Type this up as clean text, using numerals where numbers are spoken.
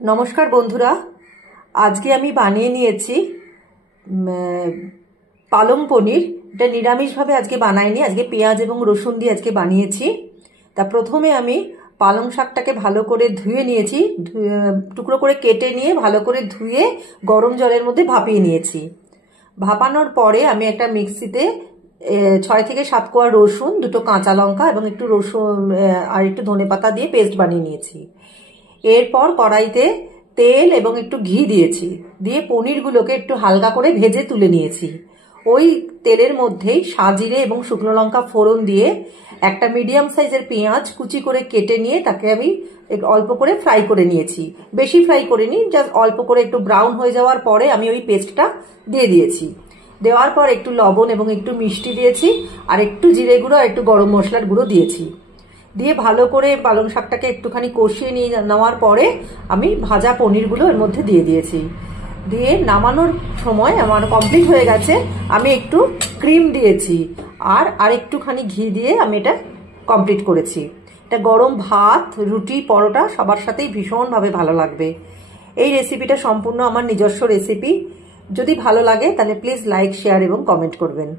নমস্কার বন্ধুরা, আজকে আমি বানিয়ে নিয়েছি পালং পনির। এটা নিরামিষভাবে আজকে বানাইনি, আজকে পেঁয়াজ এবং রসুন দিয়ে আজকে বানিয়েছি। তা প্রথমে আমি পালং শাকটাকে ভালো করে ধুয়ে নিয়েছি, টুকরো করে কেটে নিয়ে ভালো করে ধুয়ে গরম জলের মধ্যে ভাপিয়ে নিয়েছি। ভাপানোর পরে আমি একটা মিক্সিতে 6 থেকে 7 কোয়া রসুন, 2টো কাঁচা লঙ্কা এবং একটু রসুন আর একটু ধনেপাতা দিয়ে পেস্ট বানিয়ে নিয়েছি। এরপর কড়াইতে তেল এবং একটু ঘি দিয়েছি, দিয়ে পনিরগুলোকে একটু হালকা করে ভেজে তুলে নিয়েছি। ওই তেলের মধ্যেই সাজিরে এবং শুকনো লঙ্কা ফোড়ন দিয়ে একটা মিডিয়াম সাইজের পেঁয়াজ কুচি করে কেটে নিয়ে তাকে আমি অল্প করে ফ্রাই করে নিয়েছি। বেশি ফ্রাই করিনি, জাস্ট অল্প করে একটু ব্রাউন হয়ে যাওয়ার পরে আমি ওই পেস্টটা দিয়ে দিয়েছি। দেওয়ার পর একটু লবণ এবং একটু মিষ্টি দিয়েছি, আর একটু জিরে গুঁড়ো আর একটু গরম মশলার গুঁড়ো দিয়েছি। দিয়ে ভালো করে পালং শাকটাকে একটুখানি কষিয়ে নিয়ে নেওয়ার পরে আমি ভাজা পনিরগুলো এর মধ্যে দিয়ে দিয়েছি। দিয়ে নামানোর সময় আমার কমপ্লিট হয়ে গেছে। আমি একটু ক্রিম দিয়েছি আর একটুখানি ঘি দিয়ে আমি এটা কমপ্লিট করেছি। এটা গরম ভাত, রুটি, পরোটা সবার সাথেই ভীষণভাবে ভালো লাগবে। এই রেসিপিটা সম্পূর্ণ আমার নিজস্ব রেসিপি। যদি ভালো লাগে তাহলে প্লিজ লাইক, শেয়ার এবং কমেন্ট করবেন।